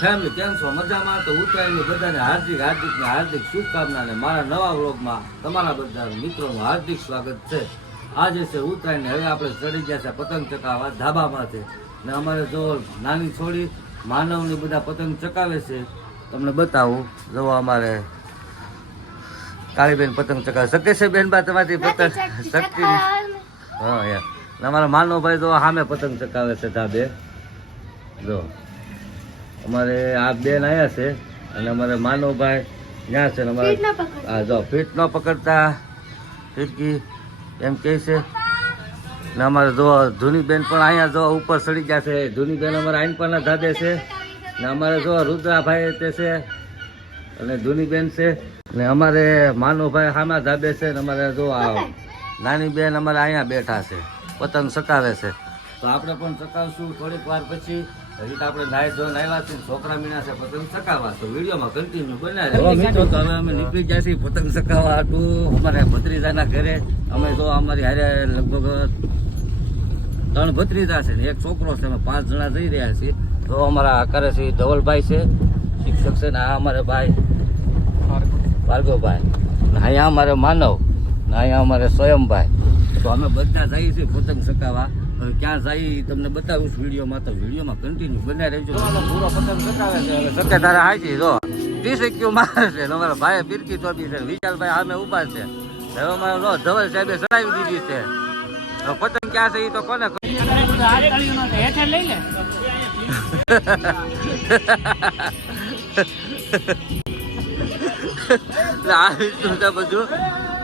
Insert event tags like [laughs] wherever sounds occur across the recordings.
Family કેમ છો? મજામાં? તો ઉત્તરાયણની બધાને હાર્દિક હાર્દિક ને હાર્દિક શુભકામના અને મારા નવા વ્લોગમાં તમારા બધા મિત્રોનું હાર્દિક સ્વાગત છે. આજે છે ઉત્તરાયણ હવે આપણે ચડી ગયા છે પતંગ ચકાવવા ધાબામાંથી. ને અમારે જો નાની છોડી માનવની બધા પતંગ ચકાવે છે. તમને બતાવું જો અમારે કાળીબેન પતંગ ચકાવે શકે છે બેનબા તમારી પતંગ? શક્તિ હા યાર ને અમારા માનવભાઈ તો સામે પતંગ ચકાવે છે ધાબે. જો. અમારે આ બેન આવ્યા છે અને અમારે માનવભાઈ ત્યાં છે અમારે હા જો ફીટ ન પકડતા. ફીટકી એમ કહે છે. ને અમારે જો ધૂની બેન પણ અહીંયા જો ઉપર ચડી ગયા છે. ધૂની બેન અમારે આઈન પણ ધાબે છે. ને અમારે જો રુદ્રાભાઈ તે છે અને ધૂની બેન છે. ને અમારે માનવભાઈ સામા ધાબે છે ને અમારે જો આ નાની બેન અમારે અહીંયા બેઠા છે. પતંગ સકાવે છે. તો આપણે પણ ચકાવશું થોડીક વાર પછી. હજી તો આપણે નાઈ ધોઈને આવ્યા છે છોકરા મીના છે પતંગ ચકાવવા તો વિડીયોમાં કન્ટિન્યુ બનાવે મિત્રો તો હવે અમે નીકળી જાય છીએ પતંગ ચકાવવા હતું અમારે ભત્રીજાના ઘરે. અમે તો અમારી હારે લગભગ ત્રણ ભત્રીજા છે ને એક છોકરો છે અમે પાંચ જણા જઈ રહ્યા છીએ. તો અમારા કરે છે ધવલભાઈ છે શિક્ષક છે ને આ અમારે ભાઈ. ભાર્ગવભાઈ. ને અહીંયા અમારે માનવ. ને અહીંયા અમારે સ્વયંભાઈ. તો અમે બધા જઈએ છીએ પતંગ ચકાવવા હવે ક્યાં જાય તમને તમને છું વિડીયોમાં. તો વિડીયોમાં કન્ટિન્યુ બનાવી રહેજો. પૂરો પતંગ ચકાવે છે હવે. સત્ય તારે હાજી જો. ત્રીસ ક્યુ મારે છે અમારા ભાઈએ ફિરકી ચોપી છે. વિશાલભાઈ આમે ઊભા છે. હવે અમારે જો ધવલ સાહેબે ચડાવી દીધી છે. હવે પતંગ ક્યાં છે એ તો કોને? હેઠળ લઈ લે આ બધું.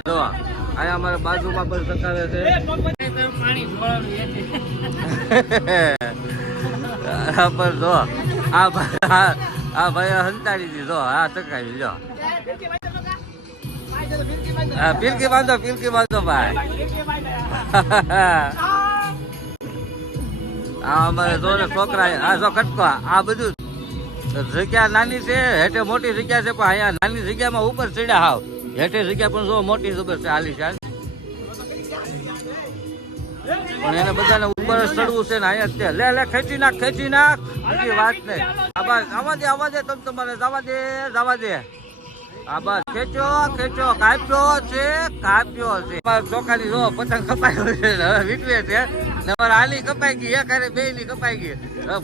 જો અહીંયા અમારા બાજુમાં પણ સકાવે છે. પાણી પર જો, આ આ- ભાઈ હંતાડી દીધો આ ચકાવી લો પિલકી બાંધો પિલકી બાંધો ભાઈ. છોકરા, આ જો કટકો, આ બધું જગ્યા નાની છે, હેઠે મોટી જગ્યા છે, પણ અહીંયા નાની જગ્યામાં ઉપર ચડ્યા હાવ. હેઠે જગ્યા પણ જો મોટી ઉપર આલી છે પણ એને બધાને ઉપર ચડવું છે ને અહીંયા તે લે લે ખેંચી નાખ ખેંચી નાખ. બીજી વાત નહીં. આ આવા દે આવા દે તમે તમારે જવા દે જવા દે. આ ખેંચો ખેંચો કાપ્યો છે કાપ્યો છે. અમારા જો પતંગ કપાયો છે હવે વીટવે છે. ને આલી કપાઈ ગઈ એક હારે બે ની કપાઈ ગઈ.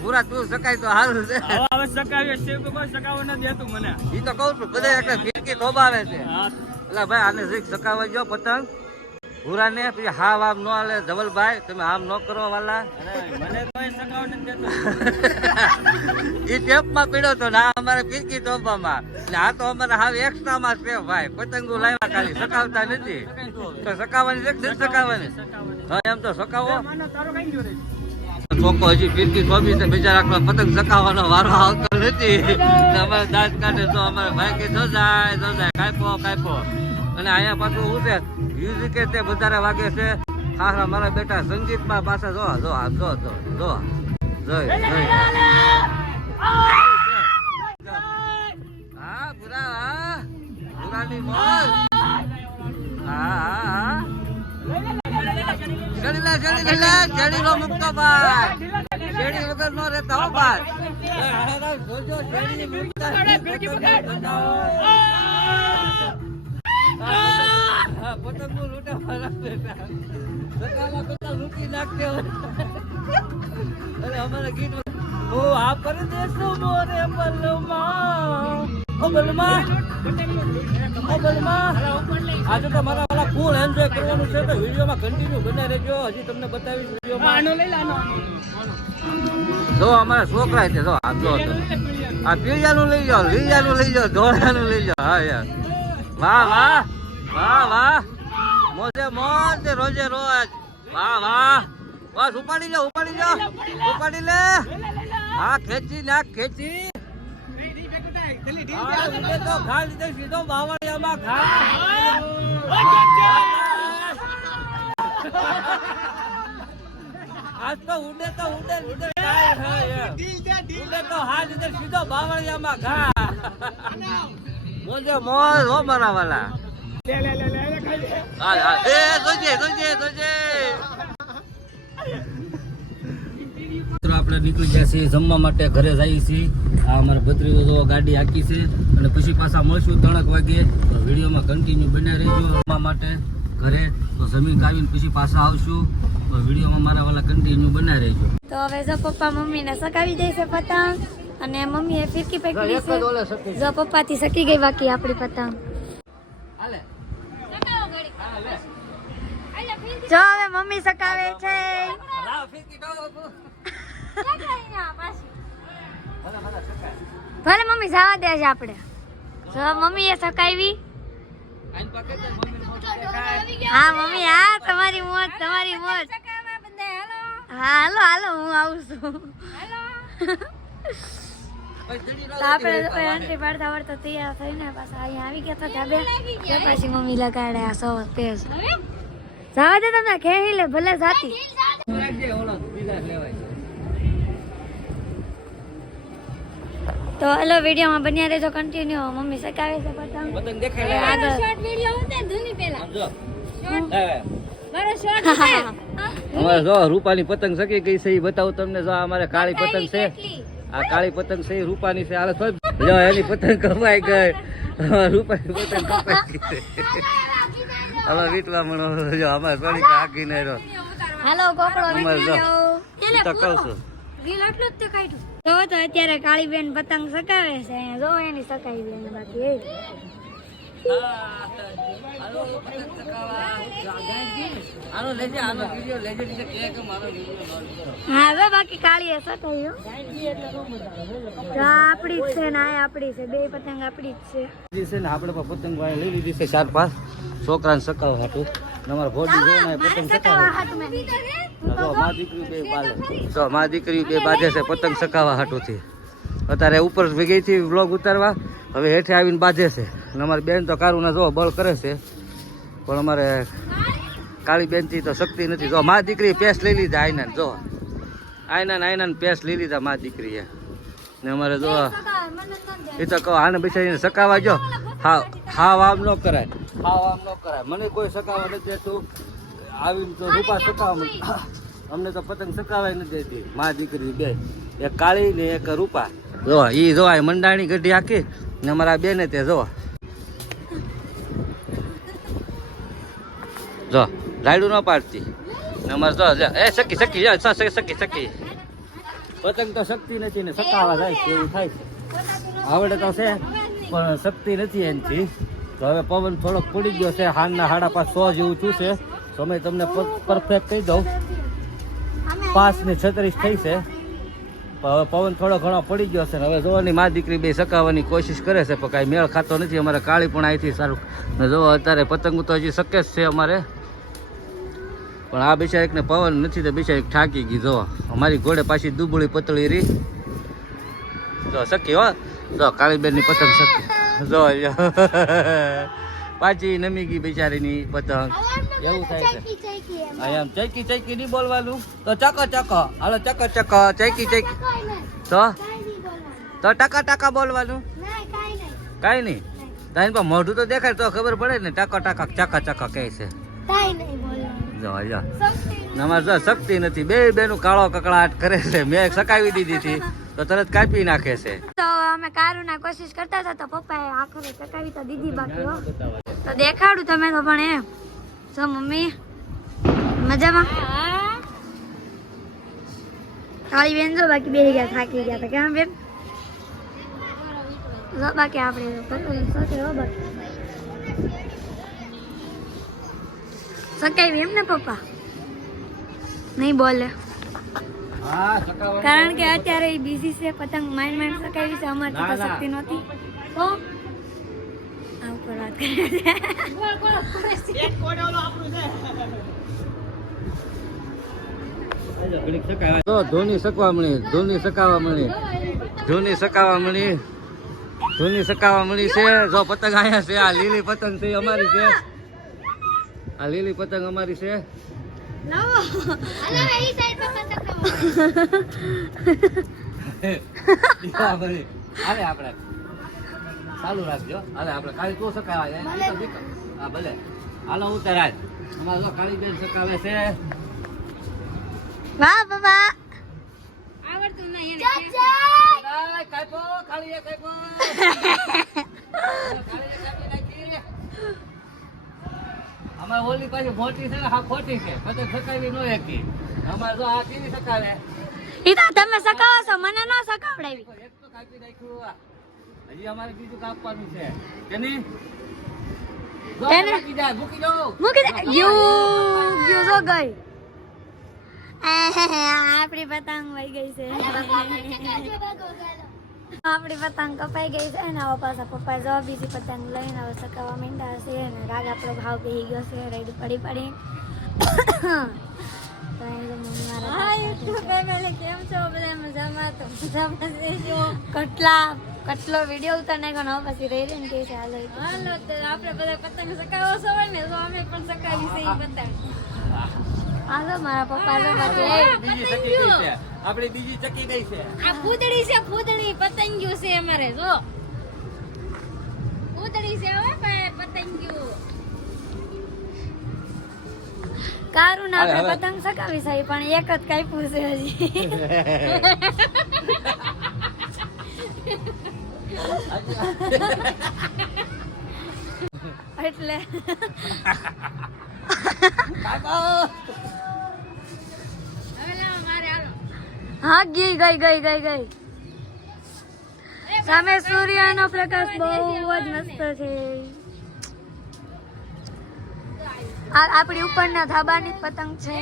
પૂરા તું સકાય તો સારું છે. હવે છે તો કોઈ સકાવવા નથી દેતું મને. ઈ તો કહું છું બધા એટલે ફિરકી છે. એટલે ભાઈ આને જીક સકાવા જો પતંગ. ભૂરા ને પછી હાવ આમ ન હાલે. ધવલભાઈ, તમે આમ ન કરો વાલા. [laughs] એ ટેપમાં પીડ્યો તો ને અમારે ફિરકી ટોપામાં ને આ તો અમારે હાવ એક્સ્ટ્રામાં છે ભાઈ. પતંગો લાવ્યા ખાલી. સકાવતા નથી. તો સકાવવાની છે નથી સકાવવાની? હા, એમ તો સકાવો. ચોખ્ખો હજી ફિરકી થોભી છે. રાખવા પતંગ સકાવવાનો વારો આવતો નથી. અમારે દાંત કાઢે તો અમારે ભાઈ કે, જો જાય જો જાય કાપો કાપો અને અહીંયા પાછું શું છે મ્યુઝિક તે વધારે વાગે છે. હા મારા બેટા સંગીતમાં પાછા જો જો જો જો જો. હા પૂરા પૂરાની મોજ. હા હા હા. ચડી લે ચડી લે ચડી નો મુકતો ભાઈ. ચડી વગર નો રહેતા હો ભાઈ. જોજો ચડી મુકતા હા. પતંગ લૂંટા મારા બેટા સકાલા કરતા લૂંટી નાખતે અરે અમારા આ બલમાં આજે તો મારા વાળા ફૂલ એન્જોય કરવાનું છે તો વિડીયોમાં કન્ટિન્યુ બને રહેજો હજી તમને બતાવીશ વિડીયોમાં આનો જો અમારા છોકરા છે, જો આમ જો આ પીળિયાનું લઈ જાઓ, લીલિયાનું લઈ જાઓ, ધોળાનું લઈ જાઓ. હા, યાર. વાહ વાહ વાહ વાહ. મોજે, મોજ, રોજે, રોજ. વાહ વાહ. બસ, ઉપાડી લે ઉપાડી લે ઉપાડી લે. હા, ખેંચી નાખ, ખેંચી. સીધો બાવળિયામાં આજ તો ઉડે તો ઉડે ઉડે. ઉડે તો સીધો બાવળિયામાં ઘા મોજે મોજ હો મારા વાલા લે લે લે લે હાલ હાલ. એ જોજે જોજે જોજે. મિત્રો આપણે નીકળી ગયા છીએ જમવા માટે ઘરે જઈએ છીએ. આ અમારા ભત્રીજો જો ગાડી હાકી છે અને પછી પાછા મળશું ત્રણેક વાગે. તો વિડીયોમાં કન્ટિન્યુ બન્યા રહેજો જમવા માટે ઘરે. તો જમીન કાવીને પછી પાછા આવશું. તો વિડીયોમાં મારા વાલા કન્ટિન્યુ બન્યા રહેજો. તો હવે જો પપ્પા મમ્મીને સકાવી દેશે પતંગ. અને મમ્મીએ ફિરકી પકડી છે. જો પપ્પાથી સકી ગઈ બાકી આપણી પતંગ. જો હવે મમ્મી સકાવે છે. ભલે મમ્મી જવા દે છે આપણે. જો મમ્મીએ સકાવી હા મમ્મી હા તમારી મોજ તમારી મોજ. હા હાલો હાલો હું આવું છું. [laughs] તો આપણે તો એન્ટ્રી પાડતા વળતા તૈયાર થઈને પાછા અહીંયા આવી ગયા હતા ધાબે. પછી મમ્મી લગાડે આ સો પેજ જવા દે તમને ખેહી લે ભલે જાતી. તો હલો વિડીયોમાં બન્યા રહેજો કન્ટિન્યુ મમ્મી સકાવે છે પતંગ પતંગ હવે દેખાય આગળ. જો. અમારે [laughs] જો રૂપાની પતંગ સકી ગઈ છે એ બતાવું તમને જો આ અમારે કાળી પતંગ છે. આ કાળી પતંગ છે રૂપાની છે હાલે જો એની પતંગ કપાઈ ગઈ. રૂપાની પતંગ કપાઈ ગઈ. હવે વીટવા મણો જો અમારે થોડીક હાકીને રહ્યો હાલો કોકડો અમારે જો એટલે તો કહું છું. રીલ આટલું જ તે કાઢ્યું? તો તો અત્યારે કાળી બેન પતંગ સકાવે છે. જો એની સકાઈ બેન બાકી એ આનો લેજે આનો વિડિયો લેજે નીચે કે કે મારો વિડિયો હા હવે બાકી કાળી હશે કહ્યું આપડી જ છે ને આ આપણી છે. બે પતંગ આપણી જ છે. છે ને આપણે પતંગ વાળી લઈ લીધી છે ચાર પાંચ. છોકરાને સકાવ હાટું. ને અમારા ભોડી જો પતંગ સકાવે મા. દીકરી બે બાલે જો મા દીકરી બે બાજે છે પતંગ સકાવા હાટુથી. અત્યારે ઉપર ગઈ હતી વ્લોગ ઉતારવા. હવે હેઠે આવીને બાજે છે. અને અમારી બેન તો કારુના જો બળ કરે છે. પણ અમારે કાળી બેનથી તો શક્તિ નથી. જો મા દીકરી પેસ લઈ લીધા આઈના જો. આઈના આઈના પેસ લઈ લીધા મા દીકરીએ. ને અમારે જો એ તો કહો, આને બિચારીને સકાવા જો હા, હાવ આમ ન કરાય. હાવ આમ ન કરાય. મને કોઈ સકાવા નથી દેતું. આવીને તો રૂપા સકાવા અમને તો પતંગ સકાવાય નથી દેતી. મા દીકરી બે. એક કાળી ને એક રૂપા. જો એ જો મંડાણી ગઢી આખી ને અમારા બેને તે જો. જો, રાયડું ન પાડતી. ને અમારે જો એ સકી સકી જા સકી સકી પતંગ તો શક્તિ નથી ને સકાવા જાય છે, એવું થાય આવડે તો છે, પણ શક્તિ નથી એનથી. તો હવે પવન થોડોક પડી ગયો છે, હાલના હાડા પાંચ સો જેવું થયું છે. તમને પરફેક્ટ કહી દઉં. પાંચ ને છત્રીસ થઈ છે. પવન થોડો ઘણો પડી ગયો છે હવે જોવાની મા દીકરી બે સકાવવાની કોશિશ કરે છે, પણ કાંઈ મેળ ખાતો નથી. અમારે કાળી પણ અહીંથી સારું. ને જો અત્યારે પતંગ તો હજી શકે જ છે અમારે. પણ આ બિચારીકને પવન નથી તો બિચારીક ઠાકી ગઈ, જો. અમારી ઘોડે પાછી દુબળી પતળી રહી. જો શકી હો. જો કાળીબેનની પતંગ શકી જો. [laughs] પાછી નમી ગઈ બિચારીની પતંગ. એવું થાય છે. એમ. ચૈકી ચૈકી નહીં બોલવાનું. તો ચક ચક. હાલો ચક ચક. ચૈકી ચૈકી તો? તો ટકા ટકા બોલવાનું? કાંઈ નહીં. તારી પણ મોઢું તો દેખાય તો ખબર પડે ને. ટકા ટકા ચકા ચકા કહે છે. અમારે જો શક્તિ નથી. બે બેનું કાળો કકડાટ કરે છે. મેં સકાવી દીધી હતી. તો તરત કાપી નાખે છે. તો અમે કારુના કોશિશ કરતા હતા તો પપ્પાએ આખરે સકાવી તો દીધી બાકી તો દેખાડું તમે તો પણ એમ. જો મમ્મી? મજામાં? કાળી બેન જો બાકી બે ગયા થાકી ગયા હતા. કેમ બેન? જો બાકી આપણે સકાવી એમ ને પપ્પા? નહીં બોલે. કારણ કે અત્યારે બીઝી છે પતંગ માઇન્ડ માઇન્ડ સકાવી છે. અમારે તો. શક્તિ નહોતી. તો આ ઉપર વાત કરે છે. એક કોડે આપણું છે. તો ધોની મળી ધોની સકાવા મળી. ધોની સકાવા મળી. ધોની સકાવા મળી છે. જો પતંગ આયા છે આ લીલી પતંગ છે અમારી છે. આ લીલી પતંગ અમારી છે. પર [laughs] આપણે. ચાલુ રાખજો. હાલે આપણે કાળી તો સકાવાય હા ભલે. હાલો ઉતરાય અમારે તો કાળી બેન સકાવે છે. વાહ બાબા. આવડતું નહીં એને ના, કાપો, ખાલી એક કાપો. અમારે ઓલી પાછી મોટી છે ને હા ખોટી છે. પતંગ સકાવી ન એકી. અમારે જો આ કેવી સકાવે? ઈ તો તમે સકાવો છો મને ન સકાવડાવી. એક તો કાપી નાખ્યું હજી અમારે બીજું કાપવાનું છે. નહીં? મૂકી દે, મૂકી દો. મૂકી દે યુ યુ જો ગઈ. આપણી પતંગ વહી ગઈ છે. આપણી પતંગ કપાઈ ગઈ છે ને હવે પાછા પપ્પા જો બીજી પતંગ લઈને હવે સકાવવા માંડ્યા છે અને રાગ આપણો ભાવ બેહી ગયો છે રેડી પડી પડી. કેમ છો? બધા મજામાં? તો મજામાં કટલા કટલો વીડિયો તને નાખ્યો પછી રહી ને કે છે હાલો. હાલો તો આપણે બધા પતંગ સકાવો છો ને તો અમે પણ સકાવી છે પતંગ. હાલો મારા પપ્પા પાછી બીજી સકી ગઈ છે? આપણી બીજી ચકી ગઈ છે? આ ફૂદડી છે ફૂદડી પતંગિયું છે અમારે જો. ફૂદડી છે હવે પતંગિયું. કારું ના આપણે પતંગ સકાવી છે પણ એક જ કાપ્યું છે હજી. [laughs] [laughs] એટલે હા ગઈ ગઈ ગઈ ગઈ ગઈ સામે સૂર્યનો પ્રકાશ બહુ જ મસ્ત છે આ આપણી ઉપરના ધાબાની પતંગ છે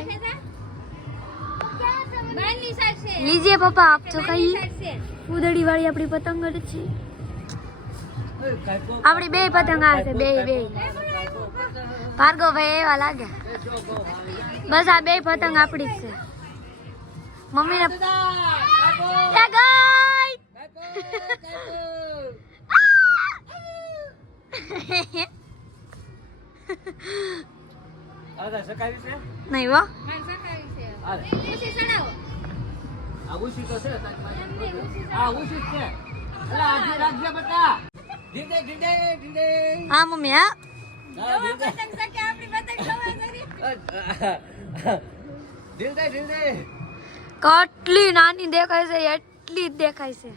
લીજીએ પપ્પા આપ તો કઈ ઉદડી વાળી આપણી પતંગ જ છે. આપણી બે પતંગ આવશે છે બે બે. ભાઈ એવા લાગે. બસ આ બે પતંગ આપણી જ છે. મમ્મીને નહીં આ ઉસી તો છે આ ઉસી છે. આજે રાખજે બટા. ઢીંડે હા મમ્મી હા. કેટલી નાની દેખાય છે એટલી જ દેખાય છે.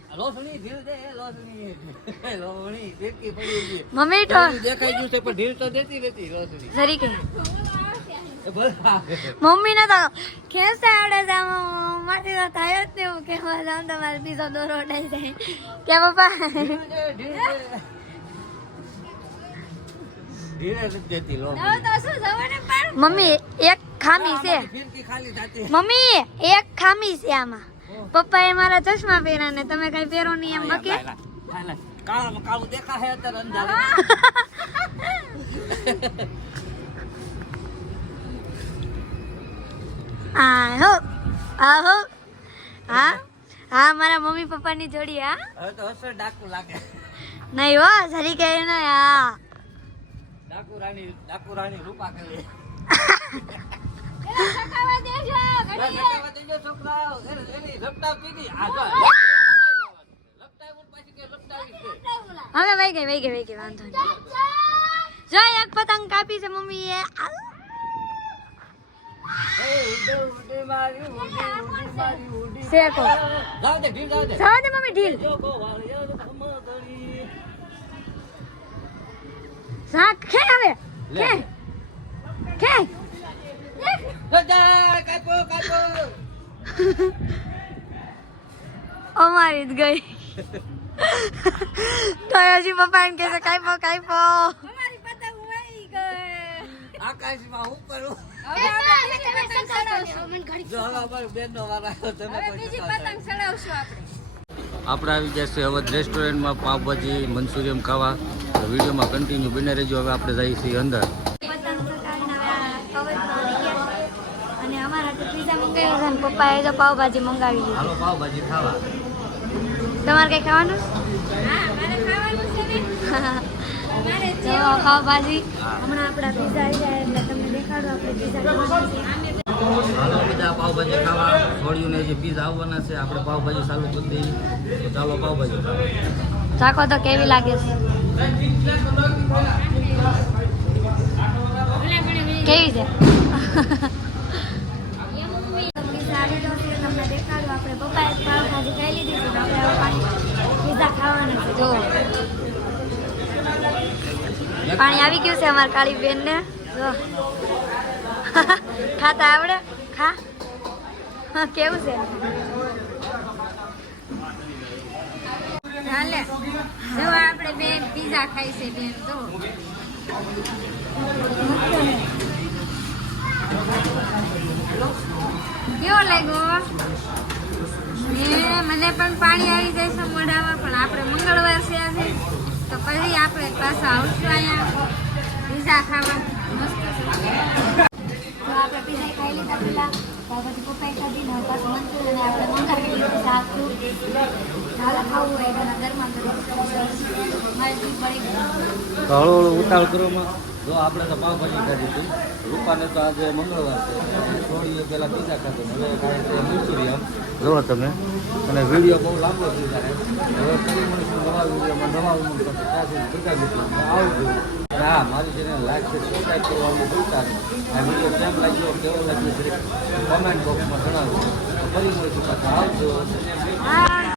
મમ્મી તો દેખાઈ ગયું છે પણ ઢીલ તો દેતી ભલા મમ્મી ને તો ખેંચતા આવડે છે. માથી તો થાય જ નહીં કે જાઉં તમારે બીજો દોરો ઉડાઈ જાય. કે પપ્પા? તો મમ્મી એક ખામી છે. મમ્મી એક ખામી છે આમાં. પપ્પા એ મારા ચશ્મા પહેર્યા ને તમે કઈ પહેરો નહીં એમ બકે? કાળામાં કાળું દેખા હે અંદર અંધારે. [laughs] આહો આહો. હા હા મારા મમ્મી પપ્પાની જોડી હા? હવે તો ડાકુ લાગે. નહીં હો જરી કે નહીં હા. ડાકુ રાણી ડાકુ રાણી રૂપા કરે. આ. હવે વહી ગઈ વહી ગઈ વહી ગઈ વાંધો નહીં. જો એક પતંગ કાપી છે મમ્મી એ શેકો. જાઓ દે, ઢીલ જાઓ દે. જવા દે મમ્મી ઢીલ. જો ગોવાળિયો ખમદડી. શાક ખે હવે? ખે? ખે? બધા કાપો, કાપો. [laughs] અમારી જ ગઈ. [laughs] તો હજી પપ્પા એમ કે છે કાઈપો કાઈપો અમારી પતંગ ગઈ. આકાશમાં ઉપર ઉ- હવે આપણે આવી જશે હવે રેસ્ટોરન્ટમાં પાવભાજી મંચુરિયમ ખાવા. વિડીયોમાં કન્ટિન્યુ બને રહેજો. હવે આપણે જઈએ છીએ અંદર. તો પપ્પાએ જો પાવભાજી મંગાવી પાવભાજી ખાવા. તમારે કઈ ખાવાનું? હા મારે ખાવાનું છે ને. [laughs] મારે જો પાવભાજી. હમણાં આપણા પીઝા આવી જાય એટલે તમને હાલો બધા પાવભાજી ખાવા થોડીઓને જે પીઝા આવવાના છે, આપણે પાવભાજી ચાલુ કરી દઈએ. તો ચાલો પાવભાજી ચાખો તો કેવી લાગે છે? કેવી છે? પાણી આવી ગયું છે અમારા કાળી બેન ને [laughs] ખાતા આવડે? ખા? [laughs] કેવું છે? હાલે, જો આપણે બેન પીઝા ખાઈ છે બેન તો કેવો લાગ્યો? મને પણ પાણી આવી જાય છે મોઢામાં, પણ આપણે મંગળવાર છે આજે, તો પછી આપણે પાછા આવશું અહીંયા. પીઝા ખાવા. મસ્ત આપણે પીઝા ખાઈ લીધા પેલા પછી પપ્પાએ ખાધી ને મંચુરિયન આપણે મંગાવી લીધું સાચું ચાલો ખાવું ગયું જો આપણે તો પાવભાજી ખાધી હતી રૂપાને તો આજે મંગળવાર છે. છોડીએ પહેલા પીઝા ખાધો હવે ખાય છે મંચુરિયન. જોવા તમે. અને વીડિયો બહુ લાંબો થઈ જાય હવે ફરી મળીશું નવા વિડીયોમાં નવા વીડિયો ત્યાં સુધી બધા મિત્રો આવજો. અને હા મારી જેને લાઈક છે સબસ્ક્રાઈબ કરવાનું ભૂલતા નહીં. આ વીડિયો કેમ લાગ્યો કેવો લાગ્યો કમેન્ટ બોક્સમાં જણાવો તો ફરી મળીશું પાછા. આવજો.